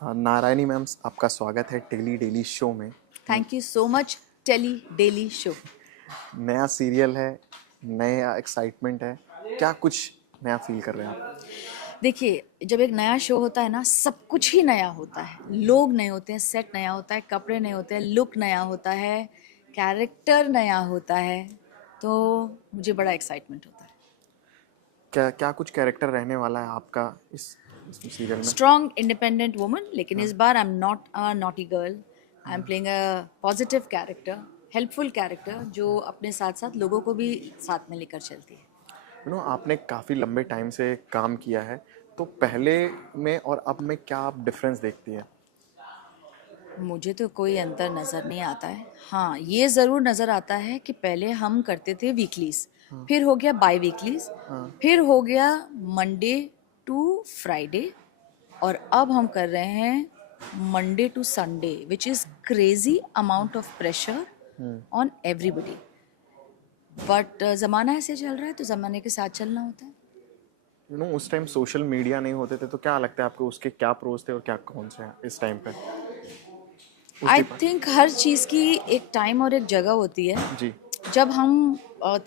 Narayani ma'am, आपका स्वागत है टेली डेली शो में। Thank you so much Telly Daily Show. नया सीरियल है, नया एक्साइटमेंट है, क्या कुछ नया फील कर रहे हैं आप? देखिए, जब एक नया शो होता है ना, सब कुछ ही नया होता है। लोग नए होते हैं, सेट नया होता है, कपड़े नए होते हैं, लुक नया होता है, कैरेक्टर नया होता है, तो मुझे बड़ा एक्साइटमेंट होता है। क्या क्या कुछ कैरेक्टर रहने वाला है आपका इस सीरियल में? स्ट्रॉन्ग इंडिपेंडेंट वुमन, लेकिन इस बार I am not a naughty girl. I am playing a positive character, helpful character, जो अपने साथ साथ लोगों को भी साथ में लेकर चलती है। आपने काफ़ी लंबे टाइम से काम किया है, तो पहले में और अब में क्या आप डिफरेंस देखती हैं? मुझे तो कोई अंतर नज़र नहीं आता है। हाँ, ये ज़रूर नज़र आता है कि पहले हम करते थे वीकलीज, फिर हो गया बाई वीकलीज, फिर हो गया मंडे टू फ्राइडे, और अब हम कर रहे हैं Monday to Sunday, which is crazy amount of pressure on everybody. But ज़माना ऐसे चल रहा है, तो ज़माने के साथ चलना होता है। उस टाइम सोशल मीडिया नहीं होते थे, तो क्या लगता है आपको उसके क्या प्रोज थे और क्या कौन से हैं इस टाइम पे? आई थिंक हर चीज़ की एक टाइम और एक जगह होती है। जी। जब हम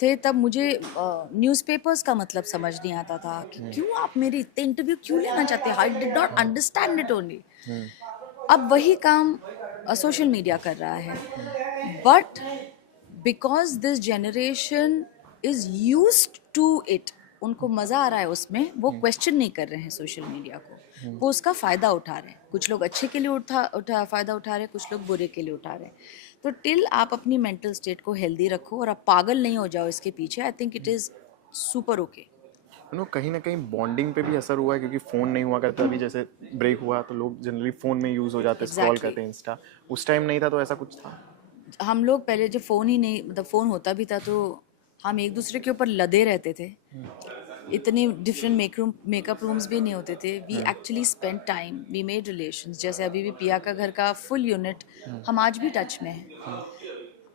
थे तब मुझे न्यूज़पेपर्स का मतलब समझ नहीं आता था कि क्यों आप मेरे इतने इंटरव्यू क्यों लेना चाहते हैं। I did not understand it only. अब वही काम सोशल मीडिया कर रहा है, but because this generation is used to it, उनको मज़ा आ रहा है उसमें, वो क्वेश्चन नहीं कर रहे हैं सोशल मीडिया को, वो उसका फ़ायदा उठा रहे हैं। कुछ लोग अच्छे के लिए फ़ायदा उठा रहे हैं, कुछ लोग बुरे के लिए उठा रहे हैं। तो टिल आप अपनी मेंटल स्टेट को हेल्दी रखो और आप पागल नहीं हो जाओ इसके पीछे, I think it is super okay. कहीं ना कहीं बॉन्डिंग पे भी असर हुआ है, क्योंकि फ़ोन नहीं हुआ करता। अभी जैसे ब्रेक हुआ तो लोग जनरली फ़ोन में यूज़ हो जाते हैं, स्क्रॉल Exactly. करते हैं इंस्टा। उस टाइम नहीं था तो ऐसा कुछ था? हम लोग पहले जब फ़ोन ही नहीं, मतलब फ़ोन होता भी था तो हम एक दूसरे के ऊपर लदे रहते थे। इतनी डिफरेंट मेकअप रूम्स भी नहीं होते थे। We actually spend time, we made relations. जैसे अभी भी पिया का घर का फुल यूनिट हम आज भी टच में हैं।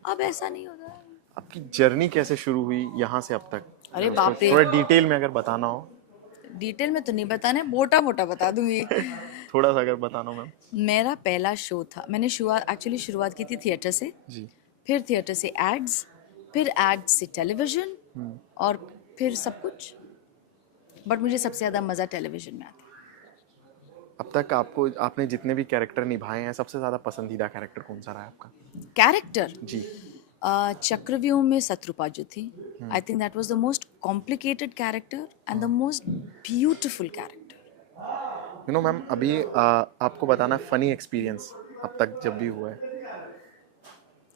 अब ऐसा नहीं होता। आपकी जर्नी कैसे शुरू हुई यहाँ से अब तक? अरे उसको बाप रे, थोड़ा डिटेल में अगर बताना हो। डिटेल में तो नहीं बताना है, मोटा मोटा बता दूंगी। थोड़ा सा अगर बताना हो मैम। मेरा पहला शो था, मैंने शुरुआत की थी थिएटर से, जी। फिर थिएटर से एड्स, फिर एड्स से टेलीविज़न, और फिर सब कुछ। बट मुझे सबसे ज़्यादा मज़ा टेलीविज़न में आता है। अब तक आपने जितने भी कैरेक्टर निभाए हैं, सबसे ज़्यादा पसंदीदा कैरेक्टर कौन सा रहा है आपका? कैरेक्टर जी। चक्रव्यूह में शत्रुपा जो थी, I think that was the most complicated character and the most beautiful character. Ma'am, अभी आपको बताना फनी एक्सपीरियंस अब तक जब भी हुआ है।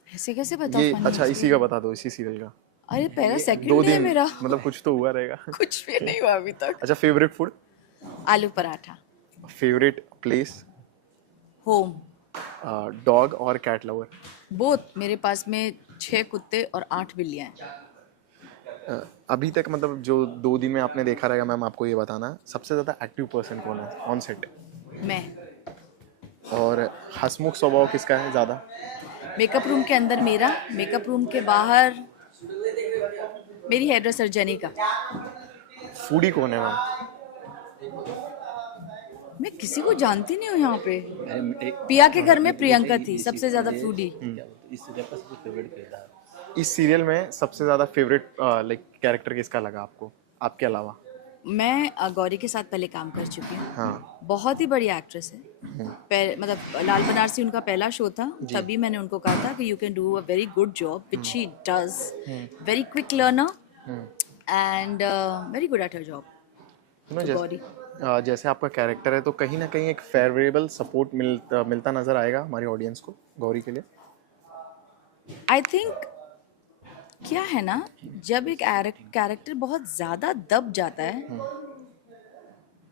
ऐसे कैसे बताओ ये फनी अच्छा, इसी का एक्सपीरियंस? बता दो, इसी सीरियल का। अरे पहला दो सेकंड डे है दिन मेरा। मतलब कुछ तो हुआ रहेगा। कुछ भी नहीं हुआ अभी तक। अच्छा, फेवरेट फूड? आलू paratha. Favourite place? Home. Dog और कैट लवर? बोथ। मेरे पास में 6 कुत्ते और 8 बिल्लियां हैं। अभी तक मतलब जो 2 दिन में आपने देखा रहेगा मैम, आपको ये बताना है सबसे ज़्यादा एक्टिव पर्सन कौन है ऑन सेट? मैं। और हंसमुख स्वभाव किसका है ज़्यादा? मेकअप रूम के अंदर मेरा, मेकअप रूम के बाहर मेरी हेयर ड्रेसर जेनी का। फूडी कौन है मैम? मैं किसी को जानती नहीं हूँ यहाँ पे। पिया के घर में प्रियंका थी सबसे ज्यादा फूडी। इस सीरियल में सबसे ज़्यादा फेवरेट लाइक कैरेक्टर किसका लगा आपको, आपके अलावा? मैं गौरी के साथ पहले काम कर चुकी हूँ। हाँ। बहुत ही बड़ी एक्ट्रेस है। मतलब लाल बनारसी उनका पहला शो था, तभी मैंने उनको कहा था कि you can do a very good job, which she does. Very quick learner and very good at her job. तो गौरी। जैसे आपका कैरेक्टर है, तो कहीं ना कहीं एक फेवरेबल सपोर्ट मिलता नजर आएगा हमारी ऑडियंस को गौरी के लिए। आई थिंक क्या है ना, जब एक कैरेक्टर बहुत ज़्यादा दब जाता है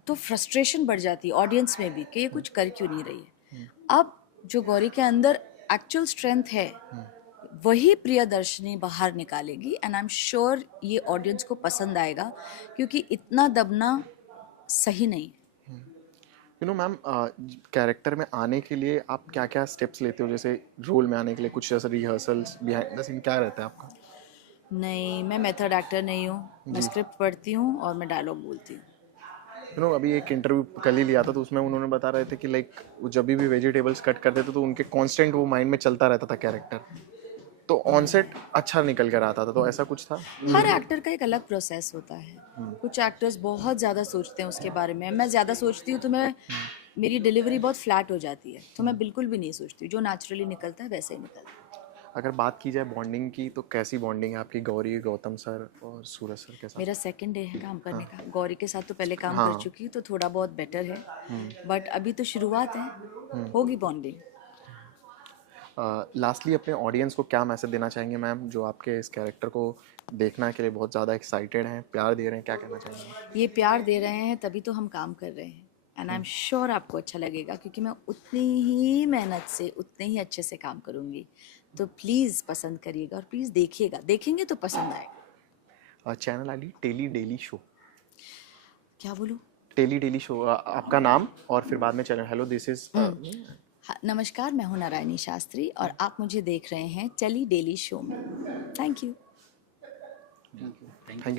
तो फ्रस्ट्रेशन बढ़ जाती है ऑडियंस में भी कि ये कुछ कर क्यों नहीं रही है। अब जो गौरी के अंदर एक्चुअल स्ट्रेंथ है, वही प्रियदर्शनी बाहर निकालेगी, एंड आई एम श्योर ये ऑडियंस को पसंद आएगा, क्योंकि इतना दबना सही नहीं है। मैम, कैरेक्टर में आने के लिए आप क्या क्या स्टेप्स लेते हो? जैसे रोल में आने के लिए कुछ जैसे रिहर्सल्स, बिहाइंड द सीन क्या रहता है आपका? नहीं, मैं मेथड एक्टर नहीं हूँ। मैं स्क्रिप्ट पढ़ती हूँ और मैं डायलॉग बोलती हूँ। अभी एक इंटरव्यू कल ही लिया था, तो उसमें उन्होंने बता रहे थे कि लाइक वो जब भी वेजिटेबल्स कट करते थे तो उनके कांस्टेंट वो माइंड में चलता रहता था कैरेक्टर, तो ऑन सेट अच्छा निकल कर आता था, तो ऐसा कुछ था? हर एक्टर का एक अलग प्रोसेस होता है। कुछ एक्टर्स बहुत ज़्यादा सोचते हैं उसके बारे में, मैं ज़्यादा सोचती हूँ तो मैं मेरी डिलीवरी बहुत फ्लैट हो जाती है, तो मैं बिल्कुल भी नहीं सोचती, जो नेचुरली निकलता है वैसे ही निकलता है। अगर बात की जाए बॉन्डिंग की, तो कैसी बॉन्डिंग है आपकी गौरी, गौतम सर और सूरज सर के साथ? मेरा सेकंड डे है काम करने का। गौरी के साथ तो पहले काम कर हाँ। चुकी हूँ, तो थोड़ा बहुत बेटर है, बट अभी तो शुरुआत है, होगी बॉन्डिंग। लास्टली अपने ऑडियंस को क्या मैसेज देना चाहेंगे मैम, जो आपके इस कैरेक्टर को देखने के लिए बहुत ज़्यादा एक्साइटेड हैं, प्यार दे रहे हैं, क्या कहना चाहेंगे? ये प्यार दे रहे हैं तभी तो हम काम कर रहे हैं, एंड आई एम श्योर आपको अच्छा लगेगा, क्योंकि मैं उतनी ही मेहनत से उतने ही अच्छे से काम करूँगी। तो प्लीज़ पसंद करिएगा और प्लीज़ देखिएगा, देखेंगे तो पसंद आएगा। Channel ID Telly Daily Show. क्या बोलूँ? टेली डेली शो, आपका नाम और फिर बाद में चैनल। हेलो, दिस इज हाँ, नमस्कार, मैं हूँ नारायणी शास्त्री और आप मुझे देख रहे हैं टेली डेली शो में। Thank you. Thank you.